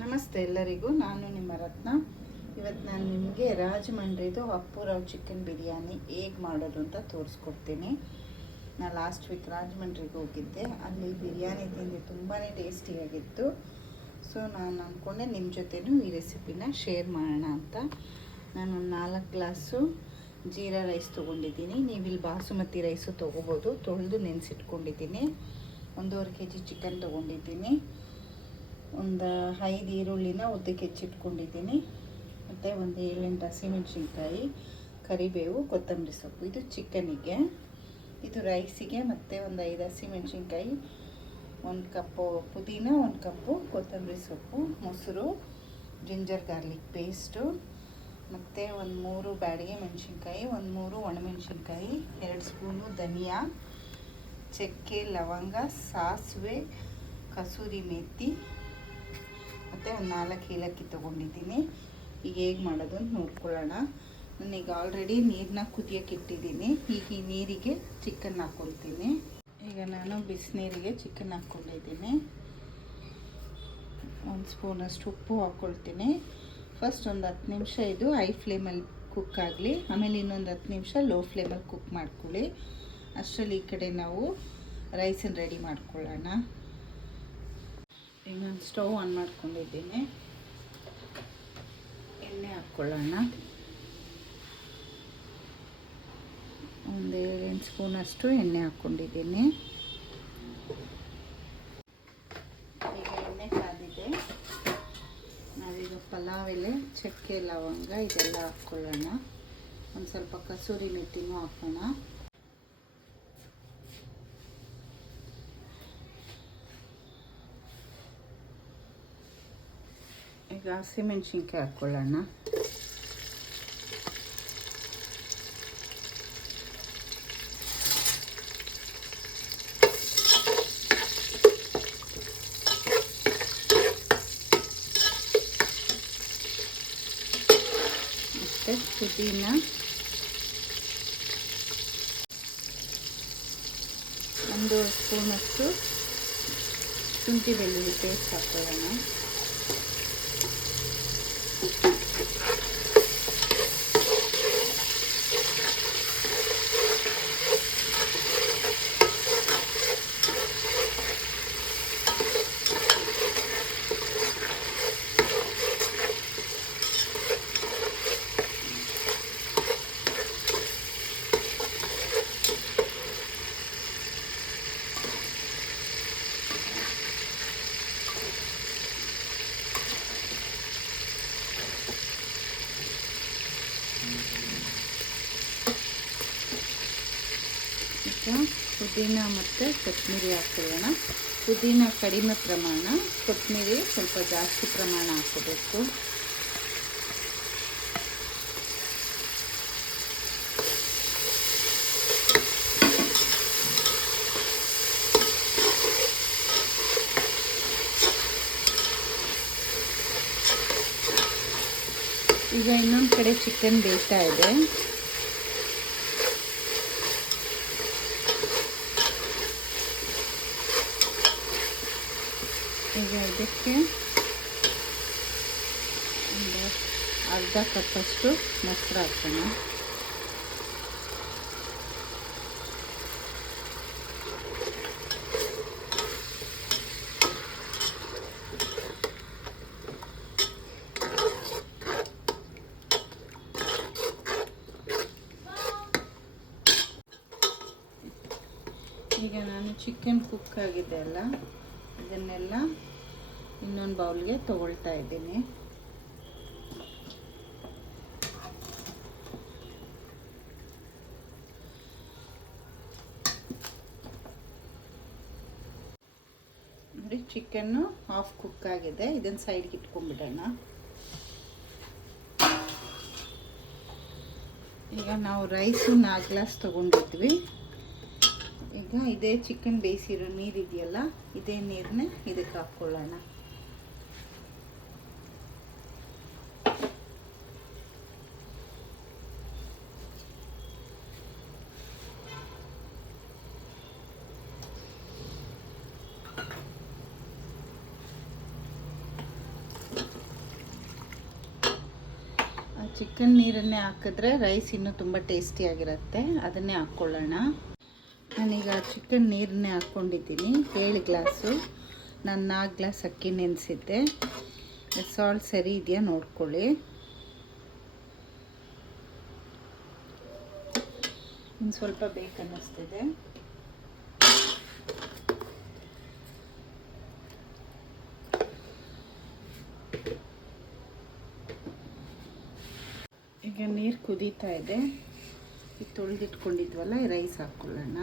ನಮಸ್ತೆ ಎಲ್ಲರಿಗೂ. ನಾನು ನಿಮ್ಮ ರತ್ನ. ಇವತ್ತು ನಾನು ನಿಮಗೆ ರಾಜಮಂಡ್ರಿದು ಅಪ್ಪುರಾವ್ ಚಿಕನ್ ಬಿರಿಯಾನಿ ಹೇಗೆ ಮಾಡೋದು ಅಂತ ತೋರಿಸ್ಕೊಡ್ತೀನಿ. ನಾನು ಲಾಸ್ಟ್ ವೀಕ್ ರಾಜಮಂಡ್ರಿಗೆ ಹೋಗಿದ್ದೆ, ಅಲ್ಲಿ ಬಿರಿಯಾನಿ ತಿಂದು ತುಂಬಾ ಟೇಸ್ಟಿಯಾಗಿತ್ತು. ಸೊ ನಾನು ಅಂದ್ಕೊಂಡೆ ನಿಮ್ಮ ಜೊತೆನೂ ಈ ರೆಸಿಪಿನ ಶೇರ್ ಮಾಡೋಣ ಅಂತ. ನಾನು 4 ಗ್ಲಾಸು ಜೀರಾ ರೈಸ್ ತೊಗೊಂಡಿದ್ದೀನಿ. ನೀವು ಇಲ್ಲಿ ಬಾಸುಮತಿ ರೈಸು ತೊಗೋಬೋದು. ತೊಳೆದು ನೆನೆಸಿಟ್ಕೊಂಡಿದ್ದೀನಿ. 1.5 kg ಚಿಕನ್ ತೊಗೊಂಡಿದ್ದೀನಿ. ಒಂದು 5 ಈರುಳ್ಳಿನ ಉದ್ದಕ್ಕೆ ಹೆಚ್ಚಿಟ್ಕೊಂಡಿದ್ದೀನಿ. ಮತ್ತು ಒಂದು 7-8 ಹಸಿಮೆಣಸಿನ್ಕಾಯಿ, ಕರಿಬೇವು, ಕೊತ್ತಂಬರಿ ಸೊಪ್ಪು. ಇದು ಚಿಕನಿಗೆ. ಇದು ರೈಸಿಗೆ. ಮತ್ತು ಒಂದು 5 ಹಸಿಮೆಣಸಿನ್ಕಾಯಿ, 1 ಕಪ್ಪು ಪುದೀನ, 1 ಕಪ್ಪು ಕೊತ್ತಂಬರಿ ಸೊಪ್ಪು, ಮೊಸರು, ಜಿಂಜರ್ ಗಾರ್ಲಿಕ್ ಪೇಸ್ಟು, ಮತ್ತು ಒಂದು 3 ಬ್ಯಾಡಿಗೆ ಮೆಣಸಿನ್ಕಾಯಿ, ಒಂದು 3 ಒಣಮೆಣಸಿನ್ಕಾಯಿ, 2 ಸ್ಪೂನು ಧನಿಯಾ, ಚಕ್ಕೆ, ಲವಂಗ, ಸಾಸಿವೆ, ಕಸೂರಿ ಮೇಥಿ, ಮತ್ತು ಒಂದು 4 ಏಲಕ್ಕಿ ತೊಗೊಂಡಿದ್ದೀನಿ. ಈಗ ಹೇಗೆ ಮಾಡೋದು ಅಂತ ನೋಡ್ಕೊಳ್ಳೋಣ. ನಾನೀಗ ಆಲ್ರೆಡಿ ನೀರನ್ನ ಕುದಿಯೋಕೆ ಇಟ್ಟಿದ್ದೀನಿ. ಈಗ ಈ ನೀರಿಗೆ ಚಿಕನ್ ಹಾಕ್ಕೊಳ್ತೀನಿ. ಈಗ ನಾನು ಬಿಸಿನೀರಿಗೆ ಚಿಕನ್ ಹಾಕ್ಕೊಂಡಿದ್ದೀನಿ. 1 ಸ್ಪೂನಷ್ಟು ಉಪ್ಪು ಹಾಕ್ಕೊಳ್ತೀನಿ. ಫಸ್ಟ್ ಒಂದು 10 ನಿಮಿಷ ಇದು ಹೈ ಫ್ಲೇಮಲ್ಲಿ ಕುಕ್ ಆಗಲಿ. ಆಮೇಲೆ ಇನ್ನೊಂದು 10 ನಿಮಿಷ ಲೋ ಫ್ಲೇಮಲ್ಲಿ ಕುಕ್ ಮಾಡ್ಕೊಳ್ಳಿ. ಅಷ್ಟರಲ್ಲಿ ಈ ಕಡೆ ನಾವು ರೈಸನ್ನು ರೆಡಿ ಮಾಡ್ಕೊಳ್ಳೋಣ. ಈಗ ನಾನು ಸ್ಟವ್ ಆನ್ ಮಾಡ್ಕೊಂಡಿದ್ದೀನಿ. ಎಣ್ಣೆ ಹಾಕ್ಕೊಳ್ಳೋಣ. ಒಂದು 7-8 ಸ್ಪೂನಷ್ಟು ಎಣ್ಣೆ ಹಾಕ್ಕೊಂಡಿದ್ದೀನಿ. ಈಗ ಎಣ್ಣೆ ಕಾದಿದೆ. ನಾವೀಗ ಪಲಾವ್ ಎಲೆ, ಚಕ್ಕೆ, ಲವಂಗ ಇದೆಲ್ಲ ಹಾಕ್ಕೊಳ್ಳೋಣ. ಒಂದು ಸ್ವಲ್ಪ ಕಸೂರಿ ಮೆಥಿನೂ ಹಾಕೋಣ. ಈಗ ಹಸಿಮೆಣಸಿನ್ಕಾಯಿ ಹಾಕ್ಕೊಳ್ಳೋಣ. ಮತ್ತು ಪುದೀನ, ಒಂದು ಸ್ಪೂನಷ್ಟು ಶುಂಠಿ ಬೆಳ್ಳುಳ್ಳಿ ಪೇಸ್ಟ್ ಹಾಕ್ಕೊಳ್ಳೋಣ. ಪುದೀನ ಮತ್ತು ಕೊತ್ತಂಬರಿ ಹಾಕ್ಕೊಳ್ಳೋಣ. ಪುದೀನ ಕಡಿಮೆ ಪ್ರಮಾಣ, ಕೊತ್ತಂಬರಿ ಸ್ವಲ್ಪ ಜಾಸ್ತಿ ಪ್ರಮಾಣ ಹಾಕೋಬೇಕು. ಈಗ ಇನ್ನೊಂದು ಕಡೆ ಚಿಕನ್ ಬೇಯ್ತಾ ಇದೆ. ಈಗ ಇದಕ್ಕೆ ಒಂದು ಅರ್ಧ ಕಪ್ಪಷ್ಟು ಮೊಸರು ಹಾಕೋಣ. ಈಗ ನಾನು ಚಿಕನ್ ಕುಕ್ ಆಗಿದೆ ಅಲ್ಲ, ಇದನ್ನೆಲ್ಲ ಇನ್ನೊಂದು ಬೌಲ್ಗೆ ತಗೊಳ್ತಾ ಇದ್ದೀನಿ. ನೋಡಿ, ಚಿಕನ್ನು ಹಾಫ್ ಕುಕ್ ಆಗಿದೆ. ಇದನ್ನು ಸೈಡ್ಗೆ ಇಟ್ಕೊಂಡ್ಬಿಡೋಣ. ಈಗ ನಾವು ರೈಸು 4 ಗ್ಲಾಸ್ ತೊಗೊಂಡಿದ್ವಿ. ಈಗ ಇದೇ ಚಿಕನ್ ಬೇಯಿಸಿರೋ ನೀರಿದೆಯಲ್ಲ, ಇದೇ ನೀರನ್ನ ಇದಕ್ಕೆ ಹಾಕ್ಕೊಳ್ಳೋಣ. ಚಿಕನ್ ನೀರನ್ನೇ ಹಾಕಿದ್ರೆ ರೈಸ್ ಇನ್ನೂ ತುಂಬ ಟೇಸ್ಟಿಯಾಗಿರುತ್ತೆ. ಅದನ್ನೇ ಹಾಕ್ಕೊಳ್ಳೋಣ. ನಾನೀಗ ಚಿಕನ್ ನೀರನ್ನೇ ಹಾಕ್ಕೊಂಡಿದ್ದೀನಿ. 7 ಗ್ಲಾಸು. ನಾನು 4 ಗ್ಲಾಸ್ ಅಕ್ಕಿ ನೆನೆಸಿದ್ದೆ. ಸಾಲ್ಟ್ ಸರಿ ಇದೆಯಾ ನೋಡ್ಕೊಳ್ಳಿ. ಇನ್ನು ಸ್ವಲ್ಪ ಬೇಕನ್ನಿಸ್ತಿದೆ. ಈಗ ನೀರು ಕುದೀತಾ ಇದೆ. ಈಗ ತೊಳೆದಿಟ್ಕೊಂಡಿದ್ವಲ್ಲ ರೈಸ್ ಹಾಕ್ಕೊಳ್ಳೋಣ.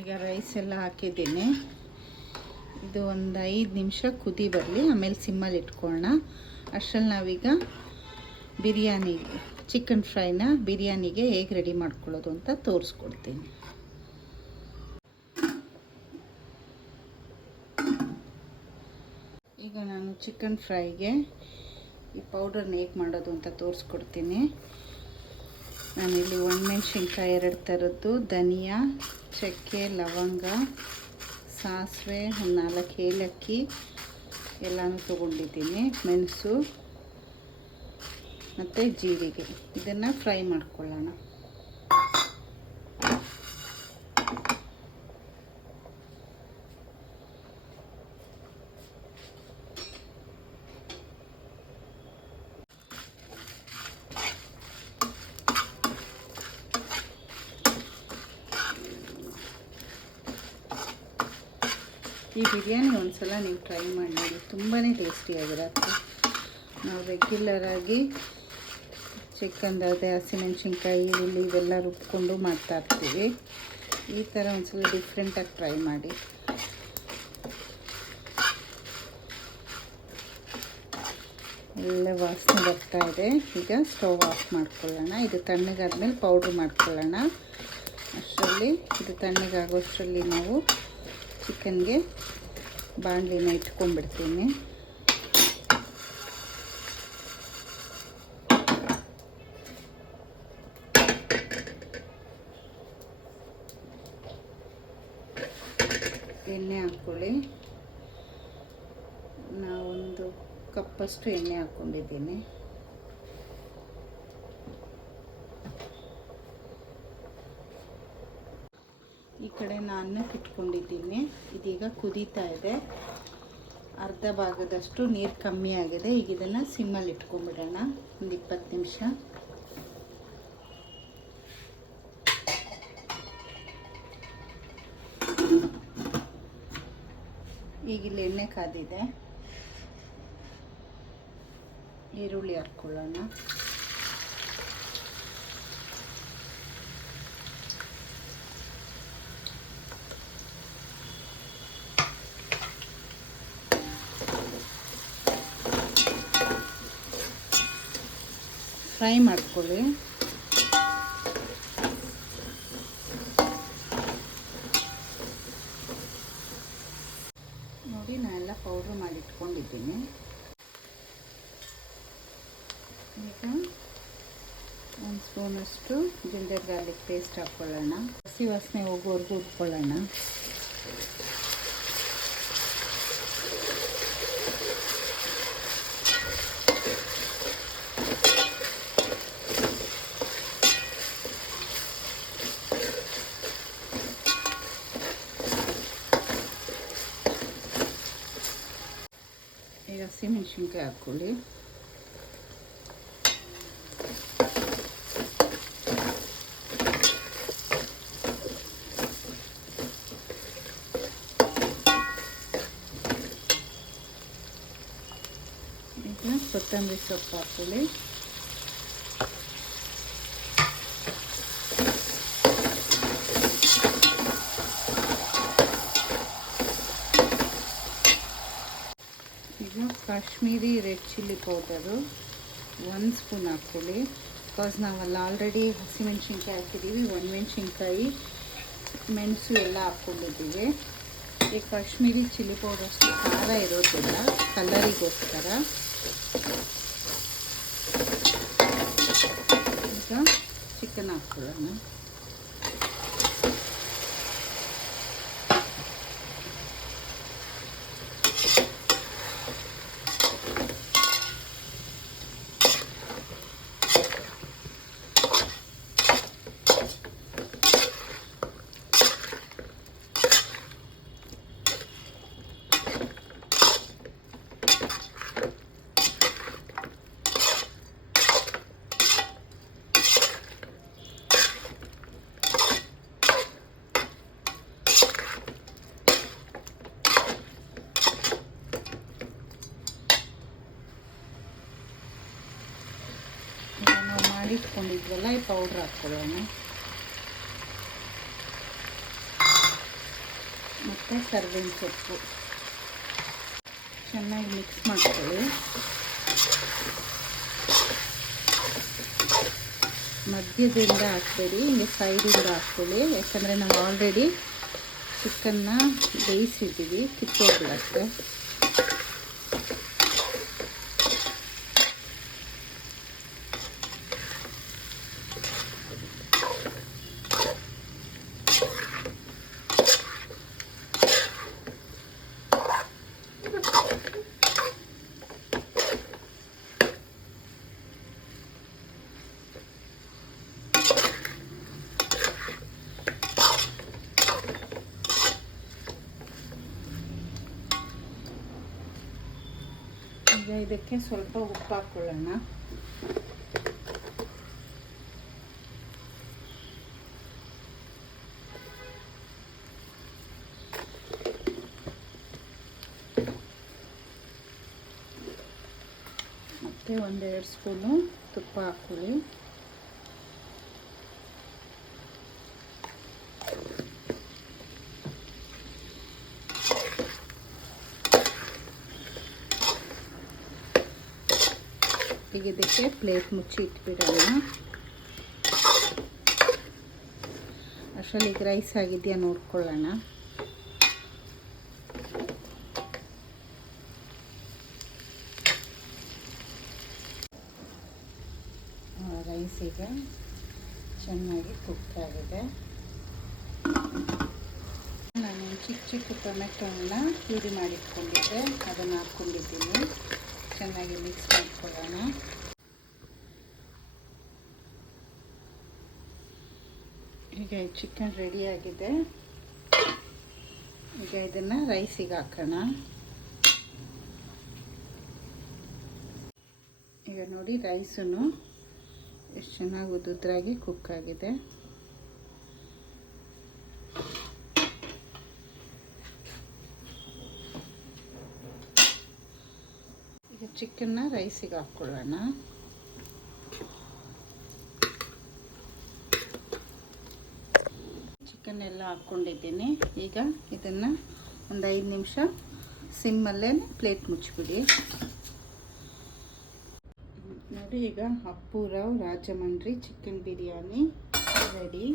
ಈಗ ರೈಸ್ ಎಲ್ಲ ಹಾಕಿದ್ದೀನಿ. ಇದು ಒಂದು 5 ನಿಮಿಷ ಕುದಿ ಬರಲಿ, ಆಮೇಲೆ ಸಿಮ್ಮಲ್ಲಿ ಇಟ್ಕೊಳ್ಳೋಣ. ಅಷ್ಟರಲ್ಲಿ ನಾವೀಗ ಚಿಕನ್ ಫ್ರೈನ ಬಿರಿಯಾನಿಗೆ ಹೇಗೆ ರೆಡಿ ಮಾಡ್ಕೊಳ್ಳೋದು ಅಂತ ತೋರಿಸ್ಕೊಡ್ತೀನಿ. ಈಗ ನಾನು ಚಿಕನ್ ಫ್ರೈಗೆ ಈ ಪೌಡರ್ನ ಹೇಗೆ ಮಾಡೋದು ಅಂತ ತೋರಿಸ್ಕೊಡ್ತೀನಿ. ನಾನಿಲ್ಲಿ ಒಣಮೆಣ್ಸಿನ್ಕಾಯಿ 2 ಥರದ್ದು, ಧನಿಯಾ, ಚಕ್ಕೆ, ಲವಂಗ, ಸಾಸಿವೆ, ಒಂದು 4 ಏಲಕ್ಕಿ ಎಲ್ಲನೂ ತೊಗೊಂಡಿದ್ದೀನಿ, ಮೆಣಸು ಮತ್ತು ಜೀರಿಗೆ. ಇದನ್ನು ಫ್ರೈ ಮಾಡ್ಕೊಳ್ಳೋಣ. ಈ ಬಿರಿಯಾನಿ ಒಂದ್ಸಲ ನೀವು ಟ್ರೈ ಮಾಡಿ ನೋಡಿ, ತುಂಬಾ ಟೇಸ್ಟಿಯಾಗಿರುತ್ತೆ. ನಾವು ರೆಗ್ಯುಲರಾಗಿ ಚಿಕನ್ದಾದೆ ಹಸಿಮೆಣ್ಸಿನ್ಕಾಯಿ, ಈರುಳ್ಳಿ ಇವೆಲ್ಲ ರುಬ್ಕೊಂಡು ಮಾಡ್ತಾಯಿರ್ತೀವಿ. ಈ ಥರ ಒಂದ್ಸಲ ಡಿಫ್ರೆಂಟಾಗಿ ಟ್ರೈ ಮಾಡಿ. ಒಳ್ಳೆ ವಾಸನೆ ಬರ್ತಾ ಇದೆ. ಈಗ ಸ್ಟವ್ ಆಫ್ ಮಾಡ್ಕೊಳ್ಳೋಣ. ಇದು ತಣ್ಣಗಾದ್ಮೇಲೆ ಪೌಡ್ರ್ ಮಾಡ್ಕೊಳ್ಳೋಣ. ಅಷ್ಟರಲ್ಲಿ ಇದು ತಣ್ಣಗಾಗೋಷ್ಟರಲ್ಲಿ ನಾವು ಚಿಕನ್ಗೆ ಬಾಣಲಿನ ಇಟ್ಕೊಂಡ್ಬಿಡ್ತೀನಿ. ಎಣ್ಣೆ ಹಾಕ್ಕೊಳ್ಳಿ. ನಾವೊಂದು ಕಪ್ಪಷ್ಟು ಎಣ್ಣೆ ಹಾಕ್ಕೊಂಡಿದ್ದೀನಿ. ಈ ಕಡೆ ನಾನು ಇಟ್ಕೊಂಡಿದ್ದೀನಿ. ಇದೀಗ ಕುದೀತಾ ಇದೆ. ಅರ್ಧ ಭಾಗದಷ್ಟು ನೀರು ಕಮ್ಮಿ ಆಗಿದೆ. ಈಗ ಇದನ್ನು ಸಿಮ್ಮಲ್ಲಿ ಇಟ್ಕೊಂಡ್ಬಿಡೋಣ ಒಂದು 20 ನಿಮಿಷ. ಈಗ ಇಲ್ಲಿ ಎಣ್ಣೆ ಕಾದಿದೆ. ಈರುಳ್ಳಿ ಹಾಕ್ಕೊಳ್ಳೋಣ. ಫ್ರೈ ಮಾಡ್ಕೊಳ್ಳಿ. ನೋಡಿ, ನಾನೆಲ್ಲ ಪೌಡ್ರ್ ಮಾಡಿ ಇಟ್ಕೊಂಡಿದ್ದೀನಿ. ಈಗ 1 ಸ್ಪೂನಷ್ಟು ಜಿಂಜರ್ ಗಾರ್ಲಿಕ್ ಪೇಸ್ಟ್ ಹಾಕ್ಕೊಳ್ಳೋಣ. ಹಸಿ ವಾಸನೆ ಹೋಗೋವರೆಗೂ ಉಟ್ಕೊಳ್ಳೋಣ. ಈಗ ಹಸಿಮೆಣ್ಸಿನ್ಕಾಯಿ ಹಾಕ್ಕೊಳ್ಳಿ. ಈಗ ಕೊತ್ತಂಬರಿ ಸೊಪ್ಪು ಹಾಕ್ಕೊಳ್ಳಿ. ಈಗ Kashmiri red chilli powder 1 spoon ಹಾಕ್ಕೊಳ್ಳಿ. ಬಿಕಾಸ್ ನಾವಲ್ಲಿ ಆಲ್ರೆಡಿ ಹಸಿಮೆಣ್ಸಿನ್ಕಾಯಿ ಹಾಕಿದ್ದೀವಿ, ಒಣಮೆಣ್ಸಿನ್ಕಾಯಿ, ಮೆಣಸು ಎಲ್ಲ ಹಾಕ್ಕೊಂಡಿದ್ದೀವಿ. ಈ ಕಾಶ್ಮೀರಿ ಚಿಲ್ಲಿ ಪೌಡರ್ ಅಷ್ಟು ಖಾರ ಇರೋದಿಲ್ಲ, ಕಲರಿಗೋಸ್ಕರ. ಚಿಕನ್ ಹಾಕ್ಕೊಳ್ಳೋಣ. ನಾವು ಮಾಡಿಟ್ಕೊಂಡಿದ್ವಲ್ಲ ಈ ಪೌಡ್ರ್ ಹಾಕ್ಕೊಳ್ಳೋಣ. ಮತ್ತು ಕರ್ಬೇವಿನ ಸೊಪ್ಪು ಚೆನ್ನಾಗಿ ಮಿಕ್ಸ್ ಮಾಡ್ಕೊಳ್ಳಿ. ಮಧ್ಯದಿಂದ ಹಾಕ್ಬೇಡಿ, ಹಿಂಗೆ ಸೈಡಿಂದ ಹಾಕ್ಕೊಳ್ಳಿ. ಯಾಕಂದರೆ ನಾವು ಆಲ್ರೆಡಿ ಚಿಕನ್ನ ಬೇಯಿಸಿದ್ದೀವಿ, ಕಿತ್ತೋಗ್ಬಿಡತ್ತೆ. ಈಗ ಇದಕ್ಕೆ ಸ್ವಲ್ಪ ಉಪ್ಪು ಹಾಕ್ಕೊಳ್ಳೋಣ. ಮತ್ತು 1-2 ಸ್ಪೂನು ತುಪ್ಪ ಹಾಕ್ಕೊಳ್ಳಿ. ಈಗ ಇದಕ್ಕೆ ಪ್ಲೇಟ್ ಮುಚ್ಚಿ ಇಟ್ಬಿಡೋಣ. ಅಷ್ಟರಲ್ಲಿ ಈಗ ರೈಸ್ ಆಗಿದೆಯಾ ನೋಡ್ಕೊಳ್ಳೋಣ. ರೈಸ್ ಈಗ ಚೆನ್ನಾಗಿ ಕುಕ್ ಆಗಿದೆ. ನಾನು ಚಿಕ್ಕ ಟೊಮೆಟೊನ ಪ್ಯೂರಿ ಮಾಡಿಟ್ಕೊಂಡಿದ್ದೆ, ಅದನ್ನು ಹಾಕ್ಕೊಂಡಿದ್ದೀನಿ. ಚೆನ್ನಾಗಿ ಮಿಕ್ಸ್ ಮಾಡ್ಕೊಳ್ಳೋಣ. ಈಗ ಚಿಕನ್ ರೆಡಿಯಾಗಿದೆ. ಈಗ ಇದನ್ನು ರೈಸಿಗೆ ಹಾಕೋಣ. ಈಗ ನೋಡಿ ರೈಸೂ ಎಷ್ಟು ಚೆನ್ನಾಗಿ ಉದ್ದುದ್ರಾಗಿ ಕುಕ್ ಆಗಿದೆ. ಈಗ ಚಿಕನ್ನ ರೈಸಿಗೆ ಹಾಕ್ಕೊಳ್ಳೋಣ. ಚಿಕನ್ ಎಲ್ಲ ಹಾಕ್ಕೊಂಡಿದ್ದೀನಿ. ಈಗ ಇದನ್ನು ಒಂದು 5 ನಿಮಿಷ ಸಿಮ್ಮಲ್ಲೇ ಪ್ಲೇಟ್ ಮುಚ್ಚಿಬಿಡಿ. ನೋಡಿ ಈಗ ಅಪ್ಪುರಾವ್ ರಾಜಮಂಡ್ರಿ ಚಿಕನ್ ಬಿರಿಯಾನಿ ರೆಡಿ.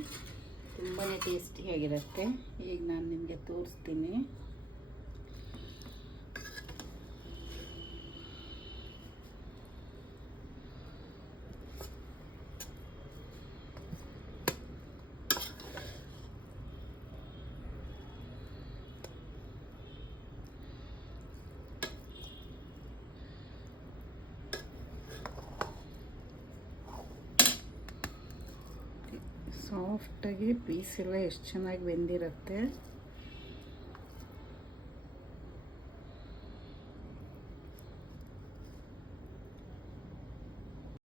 ತುಂಬಾ ಟೇಸ್ಟಿಯಾಗಿರುತ್ತೆ. ಈಗ ನಾನು ನಿಮಗೆ ತೋರಿಸ್ತೀನಿ. ಸಾಫ್ಟಾಗಿ ಪೀಸ್ ಎಲ್ಲ ಎಷ್ಟು ಚೆನ್ನಾಗಿ ಬೆಂದಿರುತ್ತೆ.